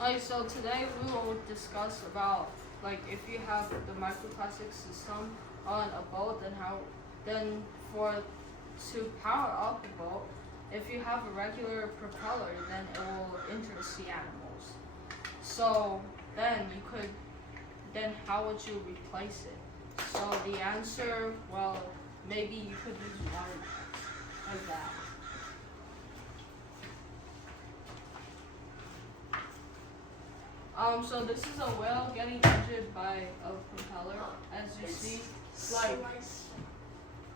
Alright, so today we will discuss about like if you have the microplastic system on a boat, then to power up the boat, if you have a regular propeller, then it will enter the sea animals. So then how would you replace it? So the answer, well, maybe you could use water like that. So this is a whale getting injured by a propeller. As you see,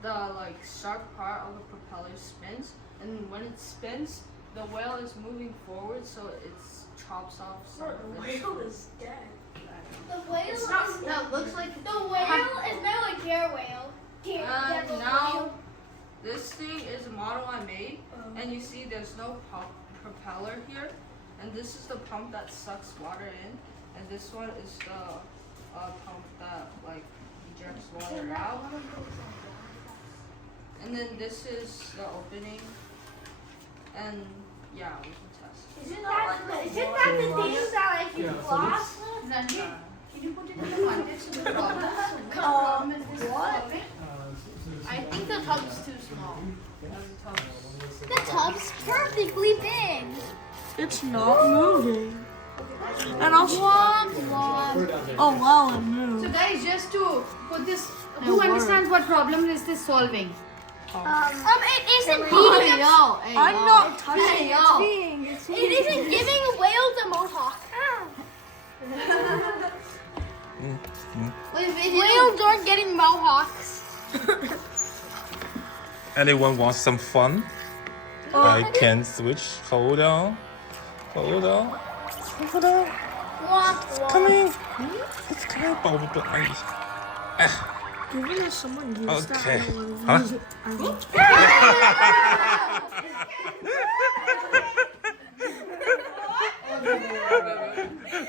the sharp part of the propeller spins, and when it spins, the whale is moving forward, so it chops off some of The its whale is dead. The whale It's not, is no, it looks like the whale is now a care whale. And now this thing is a model I made, and you see there's no propeller here, and this is the pump that sucks water in, and this one is the pump that ejects water out, and then this is the opening, and yeah, we can test. Isn't that the thing that you floss? Can you put it in the context of the problem? What? I think the tub's too small. The tub's perfectly big. It's not moving. And also, oh wow, it moved. So guys, just to put this, who understands what problem is this solving? It isn't beating I'm not touching it. It isn't giving whales a mohawk. Whales aren't getting mohawks. Anyone wants some fun? I can switch. Hold on. Hold on. Hold on. It's coming. It's coming, 宝贝。Given if someone used that, Okay. I would Huh? use it.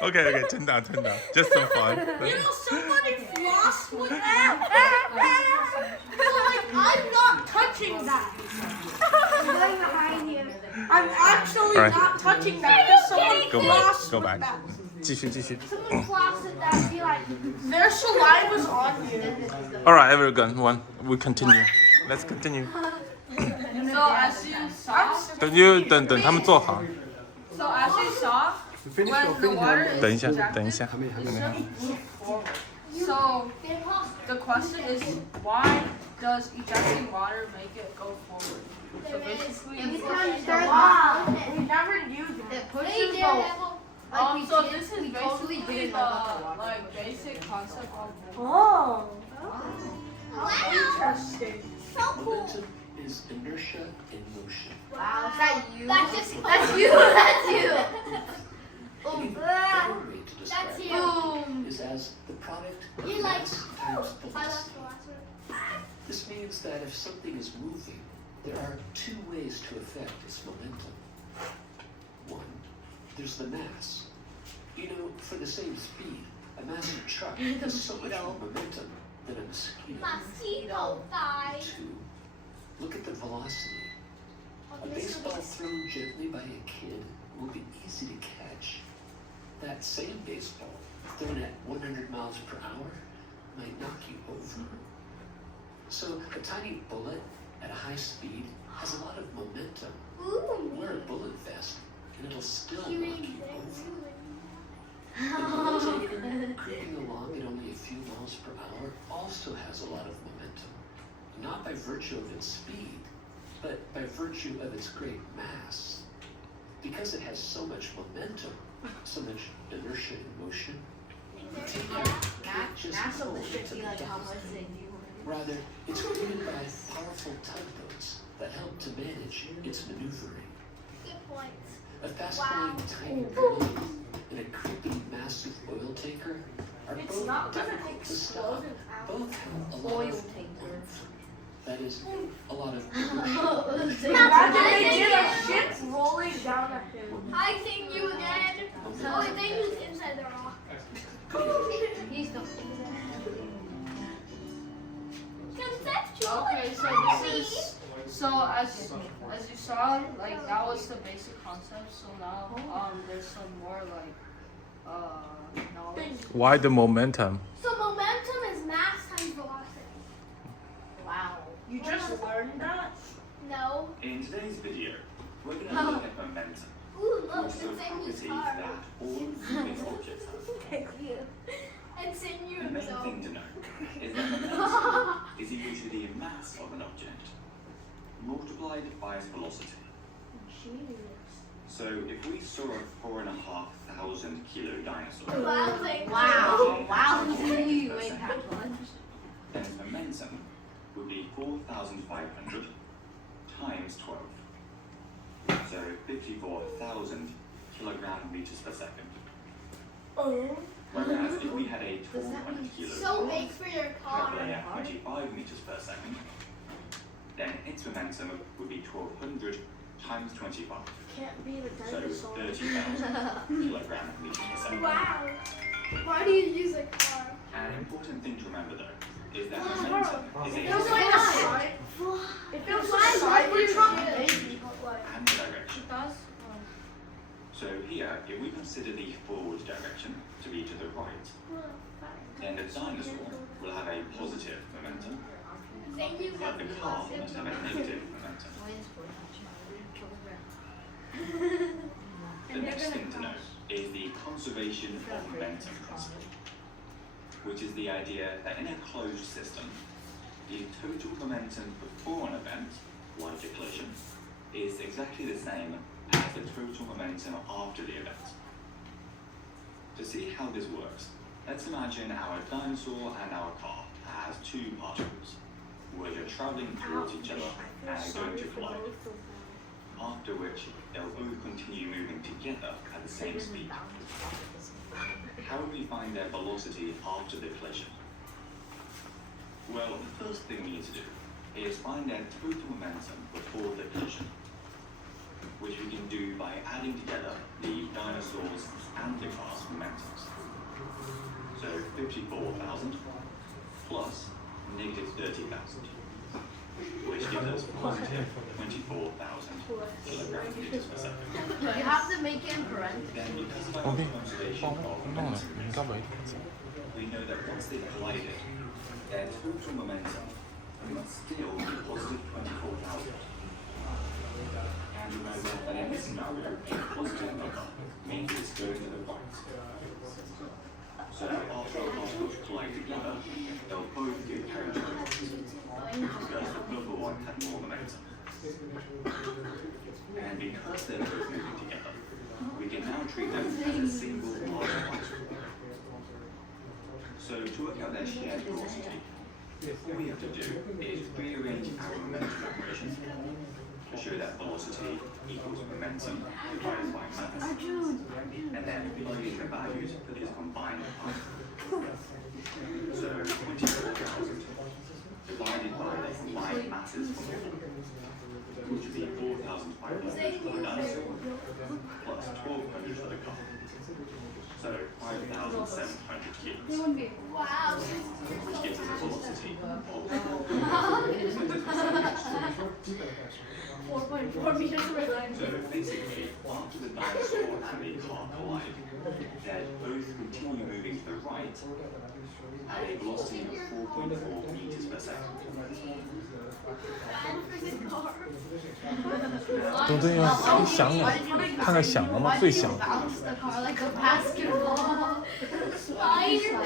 Okay, turn down. Just some fun. Somebody floss with that. I'm not touching that. I'm actually Alright. not touching that. Just someone Go floss back. with that. 继续。 Someone floss with that. Be like, Their saliva's on you. Alright, everyone. We continue. Let's continue. So as you saw, 等他们坐好。 so as you saw, when the water is 等一下。 move forward. So the question is, why does ejecting water make it go forward? So basically, We never knew that. It pushes the. so this is basically the basic concept of Oh. wow. Interesting. So cool. Momentum is inertia in motion. Wow, is that you? That's you. That's you. A better way to describe That's it you. is as the product of You like- mass times I love velocity. philosopher. This means that if something is moving, there are two ways to affect its momentum. One, there's the mass. You know, for the same speed, a massive truck has so much more momentum than a mosquito. Mosquito guy. Two, look at the velocity. A baseball thrown gently by a kid will be easy to catch. That same baseball, thrown at 100 miles per hour, might knock you over. So a tiny bullet at a high speed has a lot of momentum. Wear a bullet vest and it'll still knock you over. An oil creeping along at only a few miles per hour also has a lot of momentum. Not by virtue of its speed, but by virtue of its great mass. Because it has so much momentum, so much inertia in motion, can't just pull it to the top. Rather, it's created by powerful tugboats that help to manage its maneuvering. Good point. A fast-flowing tiny balloon and a creeping massive oil tanker are both difficult to stop. Both have a lot of oomph. That is, a lot of inertia. Imagine they did a ship rolling down a hill. I think you again. Oh, I think he's inside the rock. He's the. Conceptual. okay. So as you saw, that was the basic concept. So now there's some more Why the momentum? So momentum is mass times velocity. Wow. You just learned that? No. In today's video, we're going to look at momentum, Ooh, look, which is a it's in property your car. that all moving objects have. Thank you. It's in The your main zone. thing to know is that momentum is equal to the mass of an object multiplied by its velocity. So if we saw a 4,500 kilo dinosaur, Wow. Wow. per You weigh second, that much. then its momentum would be 4,500 times 12. So 54,000 kilogram meters per second. Whereas if we had a 1,200 kilo So big for your car. traveling at 25 meters per second, then its momentum would be 1,200 times 25. Can't be the So 30,000 kilogram meters per second. Wow. Why do you use a car? An important thing to remember though is that momentum is a It was like a slide. It feels like and direction. It does. So here, if we consider the forward direction to be to the right, then the dinosaur will have a positive momentum, Thank you. but the car must have a negative momentum. The next thing to note is the conservation of momentum principle, which is the idea that in a closed system, the total momentum before an event, like a collision, is exactly the same as the total momentum after the event. To see how this works, let's imagine our dinosaur and our car has two particles, which are traveling towards each other and are going to collide, after which they'll both continue moving together at the same speed. How do we find their velocity after the collision? Well, the first thing we need to do is find their total momentum before the collision, which we can do by adding together the dinosaurs and the car's momentums. So 54,000 plus negative 30,000, which gives us positive 24,000 kilogram meters per second. You have to make it in parentheses. Then because of our conservation of 弄了 momentum, 你干嘛？ we know that once they collided, their total momentum must still be positive 24,000. And remember that in this scenario, a positive number means it's going to the right. So after our particles collide together, they'll both give carriage because the purple one had more momentum. And because they're both moving together, we can now treat them as a single large particle. So to work out their shared velocity, all we have to do is rearrange our momentum equation to show that velocity equals momentum divided by mass, and then plug in the values for these combined particles. So 24,000 divided by the combined masses from all, which would be 4,500 for the dinosaur plus 1,200 for the car. So 5,700 kilos, Wow. which gives us a velocity of 4.4 meters per second. So basically, after the dinosaur and the car collide, they both continue moving to the right at a velocity of 4.4 meters per second. Bad for the car. 对对呀，响了，看看响了吗？最响。 Bounce the car like a basketball. Fire.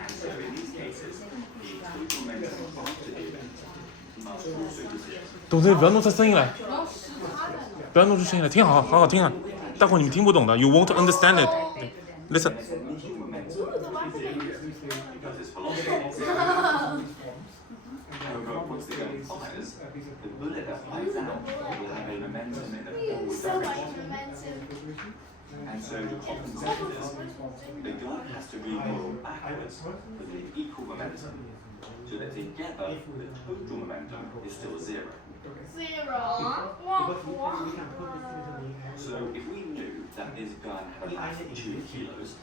And so in these cases, the total momentum after the event must also be zero. 对对，不要弄出声音来，不要弄出声音来，听好，好好听啊。待会儿你们听不懂的 ，you won't understand it. Listen. And its initial momentum is zero because its velocity is zero. However, once the gun fires, the bullet that flies out will have a momentum in the forward So much direction. momentum. And so to compensate for this, the gun has to recoil backwards with an equal momentum, so that together the total momentum is still zero. So if we knew that this gun had a mass of 2 kilos,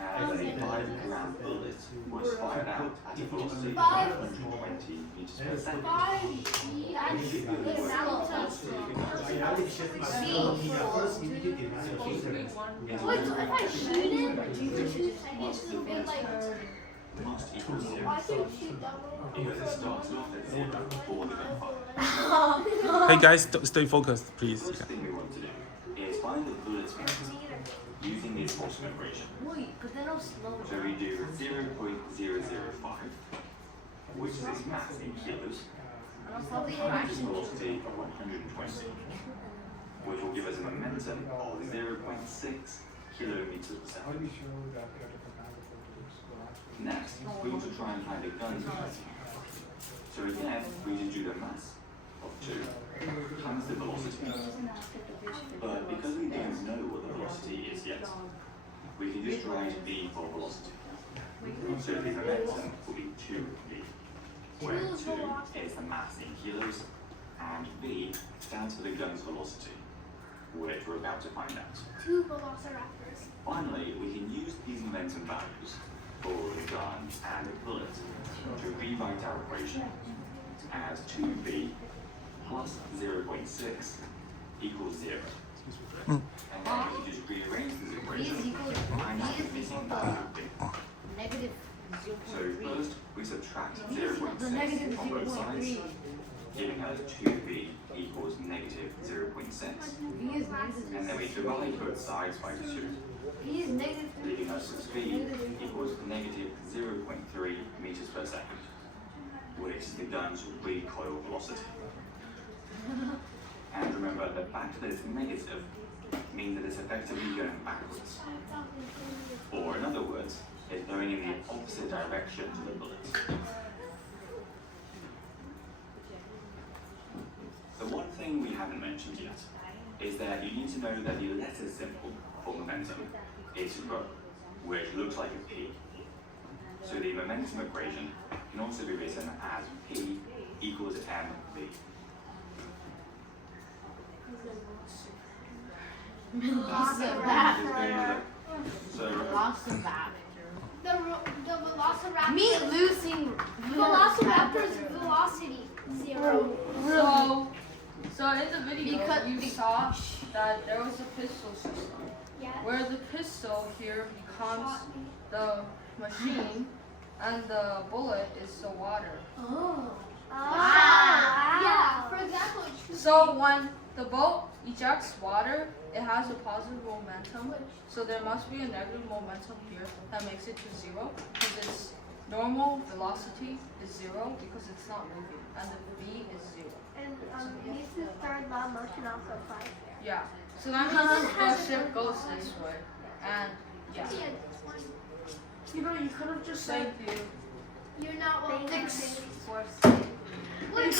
and a 5-gram bullet was fired out at a velocity of 520 meters per second, Five. we should be able to work out the velocity because we have Wait, so if I shoot it, I guess it'll be like. Must equal Oh, 0. I can shoot that one. Because it starts off at 0 before the gun fire. Hey guys, stay focused, please. The first thing we want to do is find the bullet speed using the approximate equation. Wait, but then I'll slow So we do 0.005, which is its mass in kilos, and its velocity of 120, which will give us a momentum of 0.6 kilometers per second. Next, we want to try and find the gun's velocity. So again, we just do the mass of 2 times the velocity. But because we don't know what the velocity is yet, we can just write V for velocity. So the momentum will be 2V, where 2 is the mass in kilos, and V stands for the gun's velocity, which we're about to find out. 2 velociraptors. Finally, we can use these momentum values for the gun and the bullet to rewrite our equation as 2V plus 0.6 equals 0. And then we can just rearrange this equation to find out the missing value of V. negative So 0.3. first, we subtract The 0.6 negative on both sides, 0.3. giving us 2V equals negative 0.6. V is negative. And then we divide both sides by 2, V is negative. leaving us with speed equals negative 0.3 meters per second, which is the gun's recoil velocity. And remember, the fact that it's negative means that it's effectively going backwards. Or in other words, it's going in the opposite direction to the bullet. The one thing we haven't mentioned yet is that you need to know that the letter symbol for momentum is rho, which looks like a P. So the momentum equation can also be written as P equals mv. Lots of that. So Lots of that. The velociraptor. Me losing Velociraptor's velocity 0. So in the video, Because- you saw that there was a pistol system, Yeah. where the pistol here becomes the machine, and the bullet is the water. Oh. Yeah. For example, So when the boat ejects water, it has a positive momentum. So there must be a negative momentum here that makes it to 0, because its normal velocity is 0 because it's not moving, and the V is 0. and it needs to start law of motion also applies. Yeah. So that means the ship goes this way, and yeah. You know, you could have just said Thank you. You're not welcome. Thanks for